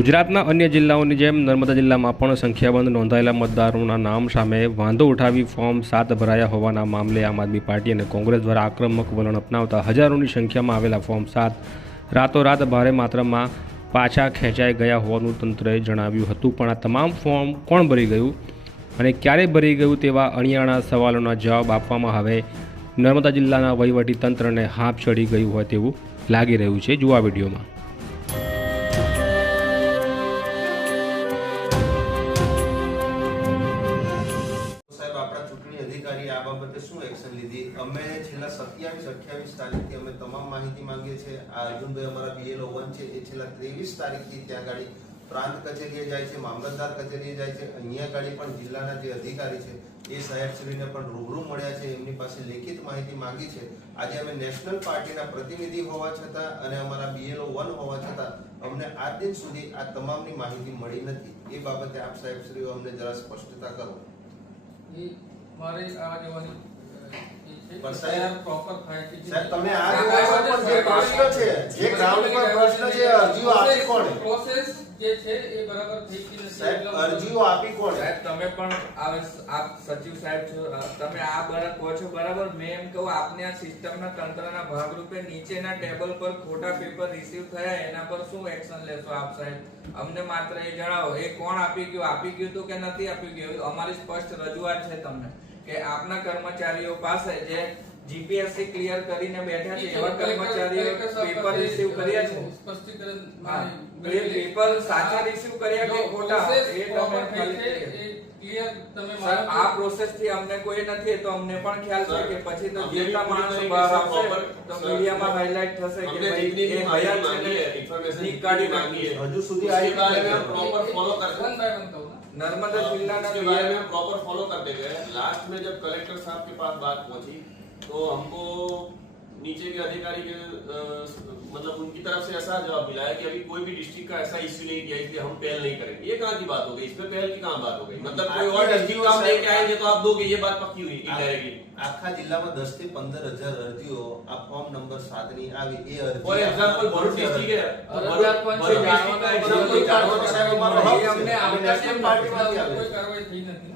ગુજરાતના અન્ય જિલ્લાઓની જેમ નર્મદા જિલ્લામાં પણ સંખ્યાબંધ નોંધાયેલા મતદારોના નામ સામે વાંધો ઉઠાવી ફોર્મ 7 ભરાયા હોવાના મામલે આમ આદમી પાર્ટી અને કોંગ્રેસ દ્વારા આક્રમક વલણ અપનાવતા હજારોની સંખ્યામાં આવેલા ફોર્મ 7 રાતોરાત ભારે માત્રામાં પાછા ખેંચાઈ ગયા હોવાનું તંત્રએ જણાવ્યું હતું। પણ આ તમામ ફોર્મ કોણ ભરી ગયું અને ક્યારે ભરી ગયું તેવા અણિયાણા સવાલોના જવાબ આપવામાં હવે નર્મદા જિલ્લાના વહીવટી તંત્રને હાથ ચડી ગયું હોય તેવું લાગી રહ્યું છે। જુઓ આ વિડીયોમાં। આ બાબતે શું એક્શન લીધી? અમે છેલ્લા 27-28 તારીખથી અમે તમામ માહિતી માંગીએ છીએ। આ અર્જુનભાઈ અમારા BLO 1 છે, એ છેલ્લા 23 તારીખથી ત્યાં ગાડી પ્રાંત કચેરીએ જાય છે, મામલતદાર કચેરીએ જાય છે। અહીંયા ગાડી પણ જિલ્લાના જે અધિકારી છે એ સાહેબશ્રીને પણ રૂબરૂ મળ્યા છે, એમની પાસે લેખિત માહિતી માંગી છે। આજે અમે નેશનલ પાર્ટીના પ્રતિનિધિ હોવા છતાં અને અમારા BLO 1 હોવા છતાં અમને આજ દિન સુધી આ તમામની માહિતી મળી નથી। એ બાબતે આપ સાહેબશ્રીઓ અમને જરા સ્પષ્ટતા કરો। મારે આ જવાની પણ સાહેબ પ્રોપર થાય છે સાહેબ તમે આ જવાબ પર જે પ્રશ્ન છે, જે ગ્રાઉન્ડ પર પ્રશ્ન છે, અરજીઓ આપી કોણે? પ્રોસેસ જે છે એ બરાબર થઈ ગઈ નથી। સાહેબ અરજીઓ આપી કોણે? સાહેબ તમે પણ આપ સચિવ સાહેબ છો, તમે આ બરાબર કહો છો બરાબર। મેં એમ કહું આપને આ સિસ્ટમના તંત્રના ભાગરૂપે નીચેના ટેબલ પર ખોટા પેપર રિસીવ થયા એના પર શું એક્શન લેશો આપ સાહેબ? અમને માત્ર એ જણાવો, એ કોણ આપી ગયું તો કે નથી આપી ગયું? અમારી સ્પષ્ટ રજૂઆત છે તમને કે આપના કર્મચારીઓ પાસે જે GPSC ક્લિયર કરીને બેઠા છે એવા કર્મચારીઓ પેપર રિસીવ કર્યા છે, સ્પષ્ટીકરણ એ પેપર સાચા રિસીવ કર્યા કે ખોટા એ તમે ક્લિયર તમે આ પ્રોસેસ થી અમને કોઈ નથી તો અમને પણ ખ્યાલ છે કે પછી તો જેટલા માણસો બહાર આવશે તો મીડિયામાં હાઇલાઇટ થશે કે ભાઈ એ હયાત છે ને ઇન્ફોર્મેશન કાઢી નાખી है। હજુ સુધી આ बारे में प्रॉपर फॉलो करते वन बाय वन कहूं नर्मदा जिला उसके बारे में प्रॉपर फॉलो करते गए। लास्ट में जब कलेक्टर साहब के पास बात पहुंची तो हमको नीचे के अधिकारी के मतलब उनकी तरफ से ऐसा जवाब मिला है कि अभी कोई भी डिस्ट्रिक्ट का ऐसा इश्यू नहीं किया इसलिए हम पहल नहीं करेंगे। ये कहाँ की बात हो गई? इसमें पहल की कहाँ बात हो गई? मतलब कोई और डिस्ट्रिक्ट काम लेके आएंगे तो आप दोगे, ये बात पक्की हुई इनडायरेक्टली। આખા જિલ્લામાં 10 થી 15,000 અરજીઓ આ ફોર્મ નંબર 7 ની આવી। એ અરજી फॉर एग्जांपल भरूच डिस्ट्रिक्ट है, અરજદાર પણ છે, જાણવાના કોઈ જાણવાનો સાહેબ અમારો હક છે। અમને અમે નેશનલ પાર્ટીમાંથી આવે કોઈ કાર્યવાહી થઈ નથી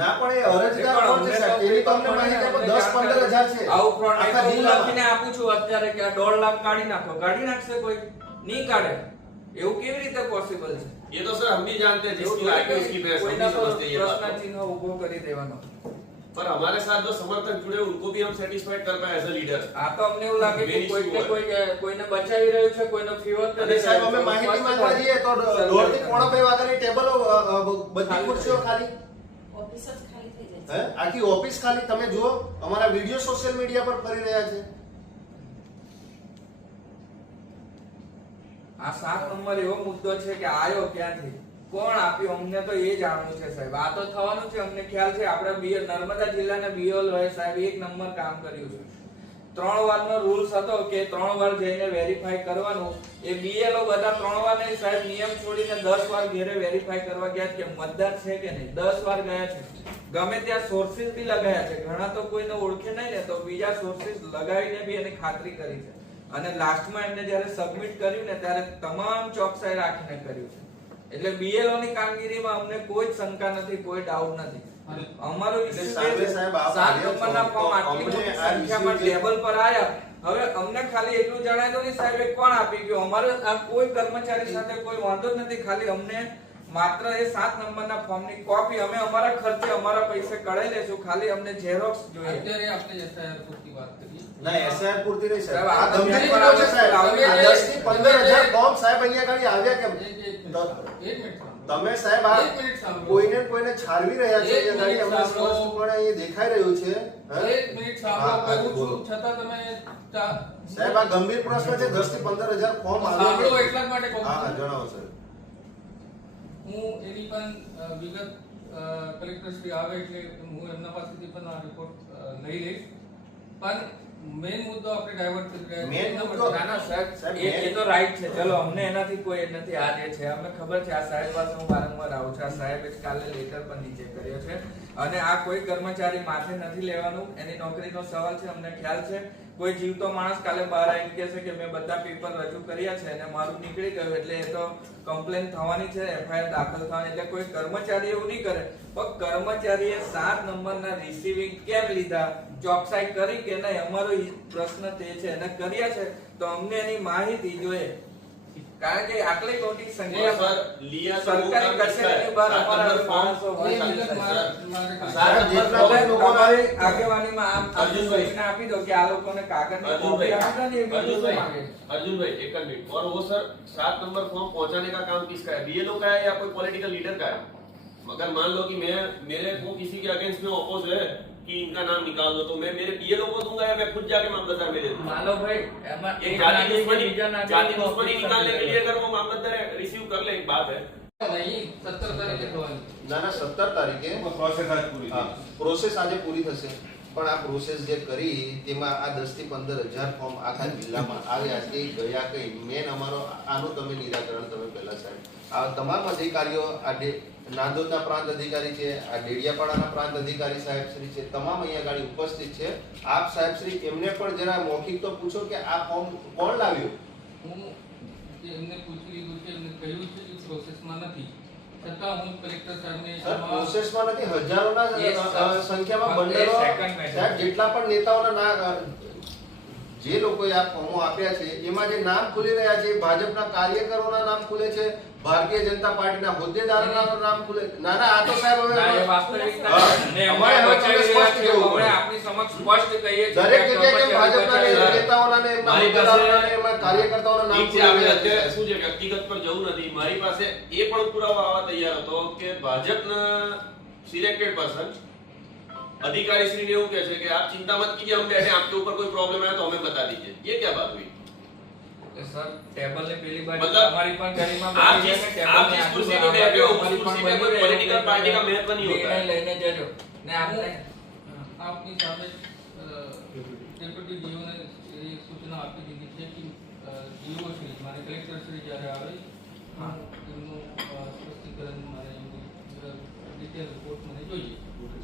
ના પણ એ અરજદાર કોણ છે સાહેબ? તેની તો અમને માહિતી આપો। 10-15,000 છે આવું પણ આખા હું જિલ્લામાં। લખીને આપું છું અત્યારે કે આ 1.5 લાખ કાઢી નાખો, કાઢી નાખશે કોઈ? નહીં કાઢે। એવું કેવી રીતે પોસિબલ છે? ये तो सर हम भी जानते हैं जिसकी लाइक है उसकी बहस हम भी समझते हैं ये बात પ્રશ્ન ચિહ્ન ઉભો કરી દેવાનો। पर हमारे साथ जो समर्थक जुड़े उनको भी हम सेटिस्फाइड कर पाए एज अ लीडर। આ તો અમને એવું લાગે કે કોઈને બચાવી રહ્યું છે, કોઈનો ફીવર અને કરી સાહેબ અમે માહિતી માંગવા જઈએ તો 1.5 થી 2.5 વાગ્યાની ટેબલો બધી ખુરશીઓ ખાલી, ઓફિસ જ ખાલી થઈ જાય હે આખી ઓફિસ ખાલી। તમે જુઓ અમારા વિડિયો સોશિયલ મીડિયા પર ફરી રહ્યા છે। આ 7 નંબર એવો મુદ્દો છે કે આયો ક્યાંથી, કોણ આપ્યું, અમને તો એ જાણવું છે સાહેબ। આ તો થવાનું છે, અમને ખ્યાલ છે। આપણે નર્મદા જિલ્લાના BLO સાહેબ 1 નંબર કામ કર્યું છે। 3 વારનો રૂલ્સ હતો કે 3 વાર જઈને વેરીફાઈ કરવાનું। એ BLO બધા 3 વાર નહીં સાહેબ, નિયમ છોડીને 10 વાર ઘરે વેરીફાઈ કરવા ગયા કે મતદાર છે કે નહીં। 10 વાર ગયા છે, ગમે ત્યાં સોર્સિસ બી લગાયા છે। ઘણા તો કોઈને ઓળખે નહીં ને તો બીજા સોર્સિસ લગાવીને બી એની ખાતરી કરી છે। અને લાસ્ટમાં એમને જ્યારે સબમિટ કર્યું ને ત્યારે તમામ ચોકસાઈ રાખીને કર્યું છે। એટલે BLO ની કામગીરીમાં અમને કોઈ શંકા નથી, કોઈ ડાઉટ નથી। અમારો ઇશ્યુ છે 7 નંબરના ફોર્મ આટલી મોટી સંખ્યામાં ટેબલ પર આયા। હવે અમને ખાલી એટલું જણાય દો ને સાહેબ કોણ આપી ગયું। અમારો આ કોઈ કર્મચારી સાથે કોઈ વાંધો જ નથી, ખાલી અમને માત્ર એ 7 નંબરના ફોર્મની કોપી અમે અમારા ખર્ચે અમારા પૈસે કઢાઈ લેશું, ખાલી અમને ઝેરોક્સ જોઈએ। અત્યારે આપણે SIR પૂરતી વાત કરી ના SIR પૂરતી નહીં સાહેબ, સાહેબ, આ ગંભીર મુદ્દો છે સાહેબ। આ 10 થી 15,000 ફોર્મ સાહેબ અહીંયા ગાડી આવ્યા કેમ? એક મિનિટ તમે સાહેબ આ કોઈને છારવી રહ્યા છો? અહીંયા ગાડી અમને સ્પષ્ટપણે અહીં દેખાઈ રહ્યું છે। એક મિનિટ સાંભળો કહું છું, છતાં તમે સાહેબ આ ગંભીર પ્રશ્ન છે। 10 થી 15,000 ફોર્મ સાંભળો એટલા માટે કહું હા છું। જણાવો સાહેબ। હું એની પણ વિગત કલેક્ટર શ્રી આવે એટલે હું એમના પાસેથી પણ આ રિપોર્ટ લઈ લઈશ। પણ મેઈન મુદ્દો આપણે ડાયવર્ટ કરી રહ્યા મેઈન મુદ્દો ના ના સાહેબ એ તો રાઈટ છે। ચલો અમને એનાથી કોઈ નથી, આ જે છે અમને ખબર છે। આ સાહેબ પાસે હું વારંવાર આવું છું। આ સાહેબ જ કાલે લેટર પર નીચે કર્યો છે અને આ કોઈ કર્મચારી માથે નથી લેવાનું, એની નોકરીનો સવાલ છે, અમને ખ્યાલ છે। કોઈ જીવતો માણસ કાલે બહાર આવીને કહે છે કે મેં બધા પેપર રજૂ કર્યા છે અને મારું નીકળી ગયું એટલે એ તો કમ્પ્લેન થવાની છે, એફઆઈઆર દાખલ થવાની, એટલે કોઈ કર્મચારી એવું નહીં કરે. પણ કર્મચારીએ 7 નંબરના રિસીવિંગ કેમ લીધા, ચોકસાઈ કરી કે નહીં, અમારો પ્રશ્ન તે છે અને કર્યા છે તો અમને એની માહિતી જોઈએ. કારણ કે આટલી મોટી સંખ્યા સરકારી કચેરીની બહાર અમારા માણસો હોય છે. તમારી આગેવાનીમાં આમ સૂચના આપી દો કે આ લોકોને કાગળની કોપી આપી દો ને એ બીજું શું માંગે? अर्जुन भाई एक मिनट, और वो सर 7 नंबर फॉर्म पहुंचाने का काम किसका है? बीएलओ का है या कोई पॉलिटिकल लीडर का है? अगर मान लो कि मेरे को किसी के अगेंस्ट में ऑपोज है कि इनका नाम निकाल दो, तो मैं मेरे बीएलओ को दूंगा या मैं खुद जाके मामलतदार में दे दूंगा? मानो भाई एमा एक जाति दुश्मनी निकालने के लिए अगर वो मामलतदार रिसीव कर ले, एक बात है. નહીં 17 તારીખે થવાની. ના 17 તારીખે પ્રોસેસ આજે પૂરી થશે. પણ આ પ્રોસેસ જે કરી તેમાં આ 10 થી 15,000 ફોર્મ આખા જિલ્લામાં આવ્યા છે, ગયા કઈ મેન અમારો આનું તમે નિરાકરણ તમે પહેલા સાહેબ આ તમામ અધિકારીઓ નાંદોદના પ્રાંત અધિકારી છે, આ ડેડિયાપાડાના પ્રાંત અધિકારી સાહેબ શ્રી છે, તમામ અહીંયા ગાડી ઉપસ્થિત છે. આપ સાહેબ શ્રી એમને પણ જરા મૌખિક તો પૂછો કે આ ફોર્મ કોણ લાવ્યું. હું એમને પૂછી લીધું છે, એમને કહ્યું છે કે પ્રોસેસમાં નથી, છતાં હું કલેક્ટર સાહેબને સર પ્રોસેસમાં નથી, હજારોના સંખ્યામાં બંડલો સાહેબ જેટલા પણ નેતાઓના જે લોકોએ આ ફોર્મો આપ્યા છે એમાં જે નામ ખુલી રહ્યા છે ભાજપના કાર્યકરોના નામ ખુલે છે, ભારતીય જનતા પાર્ટીના હોદ્દેદારોના નામ ખુલે. ના આ તો સાહેબ હવે વાસ્તવિકતા ને અમારે હવે તમે સ્પષ્ટ કહેવું અમે પડે. આપની સમક્ષ સ્પષ્ટ કહીએ છીએ દરેક કે જગ્યાએ કેમ ભાજપના કર્મચારીઓ નેતાઓના ને એમના હોદ્દેદારોના ને એમના કાર્યકર્તાઓના નામ ઠીક છે, ખુલે આપણે છે. અત્યારે શું છે વ્યક્તિગત પર જવું નથી. મારી પાસે એ પણ પુરાવા આવવા તૈયાર હતો કે ભાજપના સિલેક્ટેડ પર્સન अधिकारी श्री ने એવું કહે છે કે આપ ચિંતા મત कीजिए, हम बैठे, आपके ऊपर कोई प्रॉब्लम है तो हमें बता दीजिए. ये क्या बात हुई? सर टेबल ने पहली बार मतलब हमारी पर गरिमा आप जिस कुर्सी पे बैठे हो उस कुर्सी पे कोई पॉलिटिकल पार्टी का महत्व नहीं होता है. लेने जજો ने आपने આપની સામે ડેપ્યુટી જીઓને એ સૂચના આપી દીધી છે કે જીઓ શ્રી મારે કલેક્ટર શ્રી જ્યારે આવે એમનું સ્પષ્ટીકરણ મારે ડિટેલ રિપોર્ટ મને જોઈએ.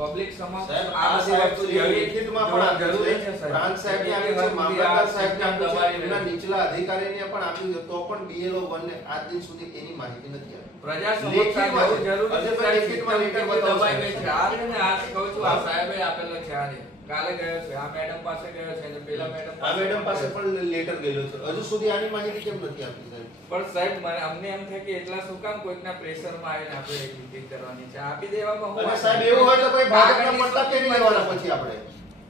પબ્લિક સમક્ષ સાહેબ આ આ બધી સાહેબ વસ્તુ લેખિતમાં પણ આપ્યું જરૂરી છે, છે સાહેબ. પ્રાંત સાહેબને આપ્યું છે, મામલતદાર સાહેબને આપ્યું છે, એમના નીચલા અધિકારીને પણ આપ્યું છે, તો પણ BLO 1 ને આજ દિન સુધી એની માહિતી નથી આપી. પ્રજા સમક્ષ લેખિતમાં આ જરૂરી અજય છે ભાઈ સાહેબ. લેખિતમાં લેટર સિસ્ટમ બતાવો દબાઈ ગઈ સાહેબ. છે. આ ને આ કહું છું આ સાહેબે આપેલો છે આ ને. કાલે ગયો છે આ મેડમ પાસે ગયો છે અને પેલા મેડમ આ મેડમ પાસે પણ લેટર ગયેલો છે, હજુ સુધી આની માહિતી કેમ નથી આપી સાહેબ? પણ સાહેબ મને અમને એમ થાય કે એટલા શું કામ કોઈકના પ્રેશરમાં આવીને આપણે એક મીટિંગ કરવાની છે આપી દેવામાં હું અને સાહેબ એવું હોય તો કોઈ ભાજપના પટ્ટા પહેરી લેવાના પછી આપણે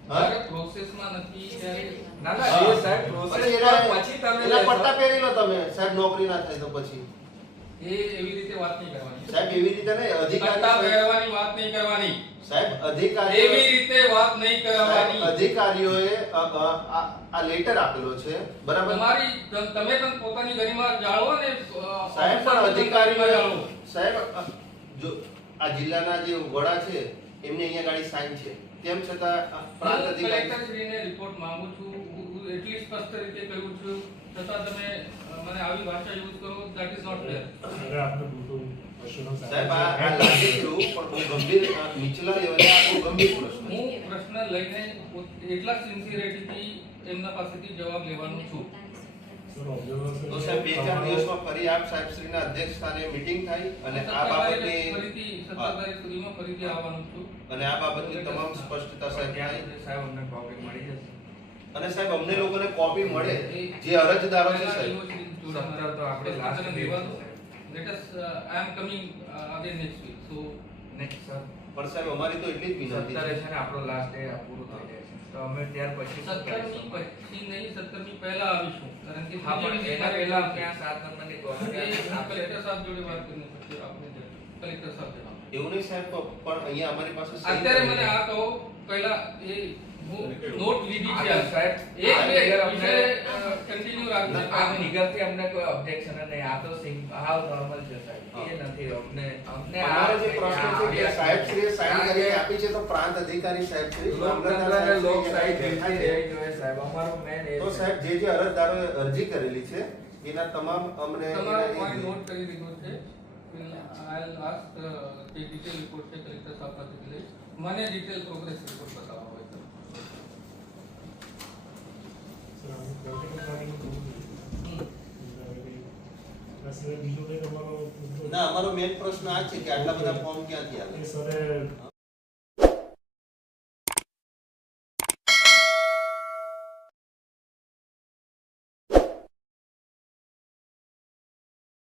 હા જ્યારે પ્રોસેસમાં નથી ત્યારે ના ના એ સાહેબ પ્રોસેસ પછી એના પછી તમે એના લેશો. પટ્ટા પહેરી લો તમે સાહેબ, નોકરી ના થાય તો પછી એ એવી રીતે વાત નહીં કરવાની. સાહેબ એવી રીતે નહીં, પટ્ટા અધિકારી પહેરવાની વાત નહીં કરવાની. સાહેબ અધિકારી એવી રીતે વાત નહીં કરવાની. અધિકારીઓએ આ લેટર આપેલો છે બરાબર. તમારી તમે પણ પોતાની ગરિમા જાળવો ને સાહેબ પણ ગરિમા અધિકારીઓ જાળવો. સાહેબ જો આ જિલ્લાના જે વડા છે એમની અહીંયા ગાડી સાઈન છે, તેમ છતાં પ્રાંત હું અધિકારી કલેક્ટર શ્રીને રિપોર્ટ માંગુ છું. હું એટલી સ્પષ્ટ રીતે કહ્યું છું, છતાં તમે મને આવી ભાષા યુઝ કરો, ધેટ ઇઝ નોટ ફેર. સાહેબ આ લાગે છે એવું, પણ બહુ ગંભીર નીચલા લેવલે આ બહુ ગંભીર પ્રશ્ન છે. હું પ્રશ્ન લઈને એટલા સિન્સિયરિટીથી એમના પાસેથી જવાબ લેવાનું છું. તો સાહેબ 2-4 દિવસમાં ફરી આપ સાહેબ શ્રીના અધ્યક્ષ સ્થાને મીટિંગ થાય અને આ બાબતની ફરીથી 17 તારીખ સુધીમાં ફરીથી આવવાનું છું. અને આ બાબતની તમામ સ્પષ્ટતા સાહેબ થાય સાહેબ અમને કોપી મળી જશે. અને સાહેબ અમને લોકોને કોપી મળે જે અરજદારો છે સાહેબ. 17 તો આપણે લાસ્ટ ડેટ છે. Let us I am coming again next week. So next sir પણ સાહેબ અમારી તો એટલી જ વિનંતી 17 છે. છે ને આપણો લાસ્ટ ડે પૂરો થઈ જાય છે તો અમે ત્યાર પછી શું 17 ની કરીશું? પછી નહીં, 17 ની પહેલા આવીશું. કારણ કે હા પણ એના પહેલા ત્યાં 7 નંબરની એ કોપી હું કલેક્ટર સાહેબ જોડે વાત કરીને પછી આપને કલેક્ટર સાહેબ જણાવો. એવું નહીં સાહેબ, પણ અહીંયા અમારી પાસે સહી અત્યારે કરેલી મને આ કહો, પહેલા એ હું નોટ લીધી છે આ સાહેબ, એક આ બે નિગર વિષય અમને કન્ટિન્યુ આ રાખજો. નિગરથી અમને કોઈ ઓબ્જેક્શન નહીં, આ તો હાવ નોર્મલ છે સાહેબ. એ નથી અમને અમારો જે પ્રશ્ન છે કે સાહેબ શ્રીએ સાઈન કરીને આપી છે તો પ્રાંત અધિકારી સાહેબ શ્રી મામલતદાર સાહેબ શ્રી લોકશાહી દેખાય છે. જોઈએ સાહેબ અમારું મેન એ તો સાહેબ જે અરજદારોએ અરજી કરેલી છે એના તમામ અમને તમારો એના પોઈન્ટ નોટ કરી દીધો છે. I'll ask જે ડિટેલ રિપોર્ટ છે કલેક્ટર સાહેબ પાસેથી લઈશ. મને ડિટેલ પ્રોગ્રેસ રિપોર્ટ બતાવવા હોય તો. ના, અમારો મેઇન પ્રશ્ન આ છે કે આટલા બધા ફોર્મ ક્યાંથી આવે? સરે